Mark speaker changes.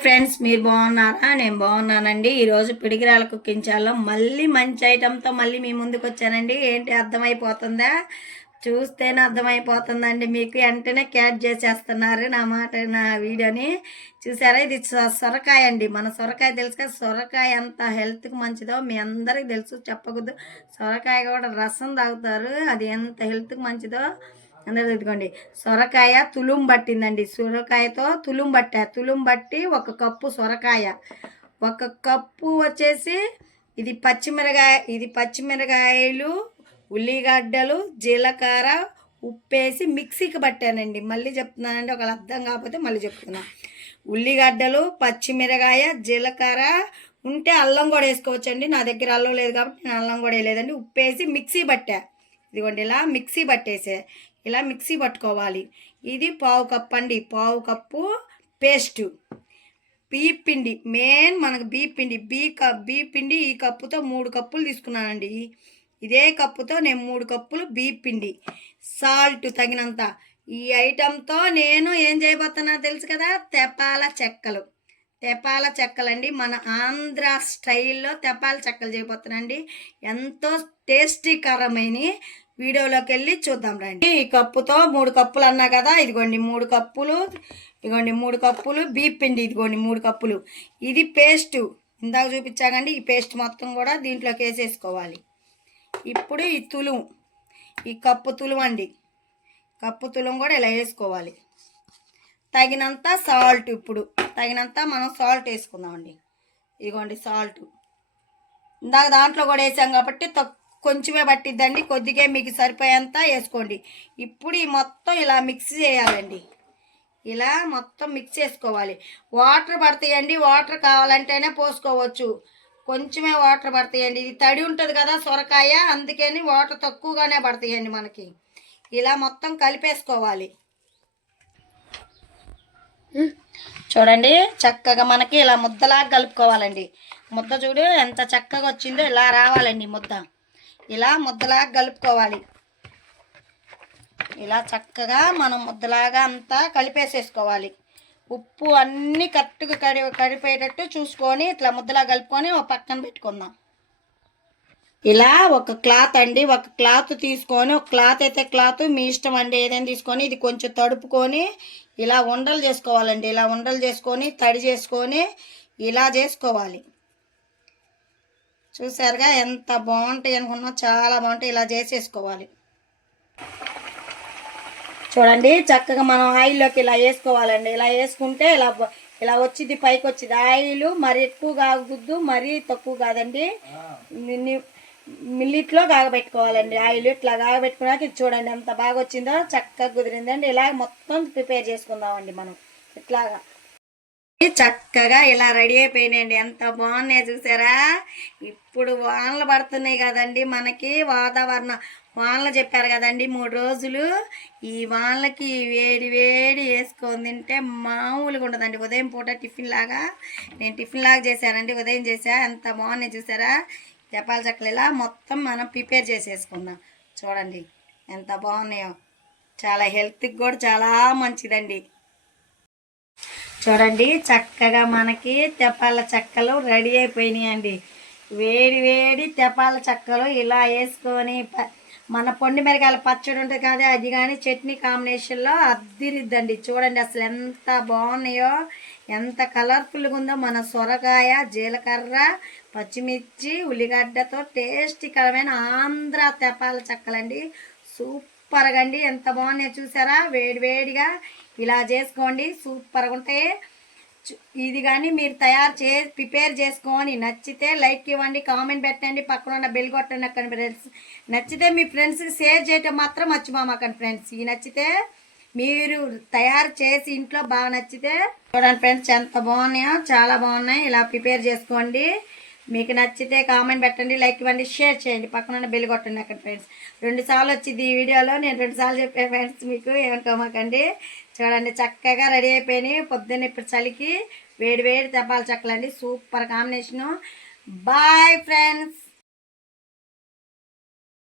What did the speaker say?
Speaker 1: Friends మీరు బాగున్నారా? నేను బాగున్నానండి. ఈరోజు పిడిగిరాల కుకింగ్ ఛానల్లో మళ్ళీ మంచి ఐటెంతో మళ్ళీ మీ ముందుకు వచ్చానండి. ఏంటి అర్థమైపోతుందా? చూస్తేనే అర్థమైపోతుందండి మీకు. వెంటనే క్యాచ్ చేసేస్తున్నారు నా మాట నా వీడియోని. చూసారా? ఇది సొ- సొరకాయ అండి. మన సొరకాయ తెలుసు కదా సొరకాయ ఎంత హెల్త్కి మంచిదో మీ అందరికీ తెలుసు చెప్పకూడదు. సొరకాయ కూడా రసం తాగుతారు. అది ఎంత హెల్త్కి మంచిదో అందరూ ఇదిగోండి సొరకాయ తులుం పట్టిందండి సొరకాయతో తులుం పట్టా తులుం బట్టి ఒక కప్పు సొరకాయ. ఒక కప్పు వచ్చేసి ఇది పచ్చిమిరకాయ ఇది పచ్చిమిరకాయలు ఉల్లిగడ్డలు జీలకర్ర ఉప్పేసి మిక్సీకి పట్టానండి మళ్ళీ చెప్తున్నానండి ఒకవేళ అర్థం కాకపోతే మళ్ళీ చెప్తున్నా. ఉల్లిగడ్డలు పచ్చిమిరకాయ జీలకర్ర ఉంటే అల్లం కూడా వేసుకోవచ్చండి. నా దగ్గర అల్లం లేదు కాబట్టి నేను అల్లం కూడా వేయలేదండి. ఉప్పేసి మిక్సీ పట్టా ఇదిగోండి ఇలా మిక్సీ పట్టేసే ఇలా మిక్సీ పట్టుకోవాలి. ఇది పావు కప్పు అండి పావు కప్పు పేస్టు. బీప్ పిండి మెయిన్ మనకు బీప్ పిండి బీ కప్ బీప్ పిండి ఈ కప్పుతో మూడు కప్పులు తీసుకున్నానండి. ఇదే కప్పుతో నేను మూడు కప్పులు బీప్ పిండి. సాల్ట్ తగినంత. ఈ ఐటెంతో నేను ఏం చేయబోతున్నా తెలుసు కదా తెపాల చెక్కలు. తెపాల చెక్కలండి. మన ఆంధ్ర స్టైల్లో తెపాల చెక్కలు చేయబోతున్నాండి ఎంతో టేస్టీకరమైన వీడియోలోకి వెళ్ళి చూద్దాం రండి. ఈ కప్పుతో మూడు కప్పులు అన్నా కదా ఇదిగోండి మూడు కప్పులు ఇదిగోండి మూడు కప్పులు బీప్ పిండి ఇదిగోండి మూడు కప్పులు. ఇది పేస్ట్. ఇందాక చూపించాకండి ఈ పేస్ట్ మొత్తం కూడా దీంట్లోకి వేసేసుకోవాలి. ఇప్పుడు ఈ తులుం ఈ కప్పు తులుము అండి కప్పు తులం కూడా ఇలా వేసుకోవాలి. తగినంత సాల్ట్ ఇప్పుడు. తగినంత మనం సాల్ట్ వేసుకుందామండి. ఇదిగోండి సాల్ట్ ఇందాక దాంట్లో కూడా వేసాం కాబట్టి కొంచెమే పట్టిద్దండి. కొద్దిగా మీకు సరిపోయేంత వేసుకోండి. ఇప్పుడు ఈ మొత్తం ఇలా మిక్స్ చేయాలండి. ఇలా మొత్తం మిక్స్ చేసుకోవాలి. వాటర్ పడతాయండి. వాటర్ కావాలంటేనే పోసుకోవచ్చు. కొంచెమే వాటర్ పడతాయండి. ఇది తడి ఉంటుంది కదా సొరకాయ అందుకని వాటర్ తక్కువగానే పడతాయండి మనకి. ఇలా మొత్తం కలిపేసుకోవాలి. చూడండి చక్కగా మనకి ఇలా ముద్దలాగా కలుపుకోవాలండి. ముద్ద చూడు ఎంత చక్కగా వచ్చిందో ఇలా రావాలండి ముద్ద. ఇలా ముద్దలాగా కలుపుకోవాలి. ఇలా చక్కగా మనం ముద్దలాగా అంతా కలిపేసేసుకోవాలి. ఉప్పు అన్నీ కరెక్ట్గా కడి కడిపేటట్టు చూసుకొని ఇట్లా ముద్దలా కలుపుకొని ఒక పక్కన పెట్టుకుందాం. ఇలా ఒక క్లాత్ అండి ఒక క్లాత్ తీసుకొని ఒక క్లాత్ అయితే క్లాత్ మీ ఇష్టం అండి ఏదైనా తీసుకొని ఇది కొంచెం తడుపుకొని ఇలా ఉండలు చేసుకోవాలండి. ఇలా ఉండలు చేసుకొని తడి చేసుకొని ఇలా చేసుకోవాలి. చూసారుగా ఎంత బాగుంటాయి అనుకున్నా చాలా బాగుంటాయి. ఇలా చేసేసుకోవాలి. చూడండి చక్కగా మనం ఆయిల్లోకి ఇలా వేసుకోవాలండి. ఇలా వేసుకుంటే ఇలా ఇలా వచ్చింది పైకి వచ్చింది ఆయిల్ మరి ఎక్కువ కాగుద్దు మరీ తక్కువ కాదండి. మిల్లిట్లో కాగబెట్టుకోవాలండి. ఆయిల్ ఇట్లా కాగబెట్టుకున్నాక ఇది చూడండి ఎంత బాగా వచ్చిందో చక్కగా కుదిరిందండి ఇలా మొత్తం ప్రిపేర్ చేసుకుందామండి మనం. ఇట్లాగా. చక్కగా ఇలా రెడీ అయిపోయినాయండి. ఎంత బాగున్నాయి చూసారా? ఇప్పుడు వానలు పడుతున్నాయి కదండి మనకి. వాతావరణం. వానలు చెప్పారు కదండి మూడు రోజులు. ఈ వానలకి వేడి వేడి వేసుకొని తింటే మామూలుగా ఉండదండి. ఉదయం పూట టిఫిన్ లాగా. నేను టిఫిన్ లాగా చేశానండి. ఉదయం చేశా. ఎంత బాగున్నాయి చూసారా? జపాల చెక్కలు ఇలా మొత్తం మనం ప్రిపేర్ చేసేసుకుందాం. చూడండి ఎంత బాగున్నాయో. చాలా హెల్త్కి కూడా చాలా మంచిదండి. చూడండి చక్కగా మనకి తెపాల చెక్కలు రెడీ అయిపోయినాయండి. వేడి వేడి తెపాల చెక్కలు ఇలా వేసుకొని ప- మన పొండి మిరకాయల పచ్చడి ఉంటుంది కదా అది కానీ చట్నీ కాంబినేషన్లో అద్దిరిద్దండి. చూడండి అసలు ఎంత బాగున్నాయో ఎంత కలర్ఫుల్గా ఉందో మన సొరకాయ జీలకర్ర పచ్చిమిర్చి ఉల్లిగడ్డతో టేస్టీకరమైన ఆంధ్ర తెపాల చెక్కలండి. సూపర్గా అండి. ఎంత బాగున్నాయో చూసారా? వేడివేడిగా ఇలా చేసుకోండి. సూపర్గా ఉంటాయి. ఇది కానీ మీరు తయారు చే ప్రిపేర్ చేసుకొని నచ్చితే లైక్ ఇవ్వండి కామెంట్ పెట్టండి పక్కన ఉన్న బెల్ కొట్టండి అక్కడ ఫ్రెండ్స్. నచ్చితే మీ ఫ్రెండ్స్కి షేర్ చేయటం మాత్రం మర్చిపోమాకండి ఫ్రెండ్స్. ఈ నచ్చితే మీరు తయారు చేసి ఇంట్లో బాగా నచ్చితే చూడండి ఫ్రెండ్స్ ఎంత బాగున్నాయో చాలా బాగున్నాయి. ఇలా ప్రిపేర్ చేసుకోండి. మీకు నచ్చితే కామెంట్ పెట్టండి లైక్ ఇవ్వండి షేర్ చేయండి. పక్కన ఉన్న బెల్ కొట్టండి అక్కడ ఫ్రెండ్స్ రెండు సార్లు వచ్చింది ఈ వీడియోలో నేను రెండు సార్లు చెప్పాను ఫ్రెండ్స్ మీకు ఏమనుకోమాకండి చూడండి చక్కగా రెడీ అయిపోయినాయి. పొద్దున్న ఇప్పుడు చలికి వేడి వేడి తెప్పాలి చక్కలండి. Super combination bye friends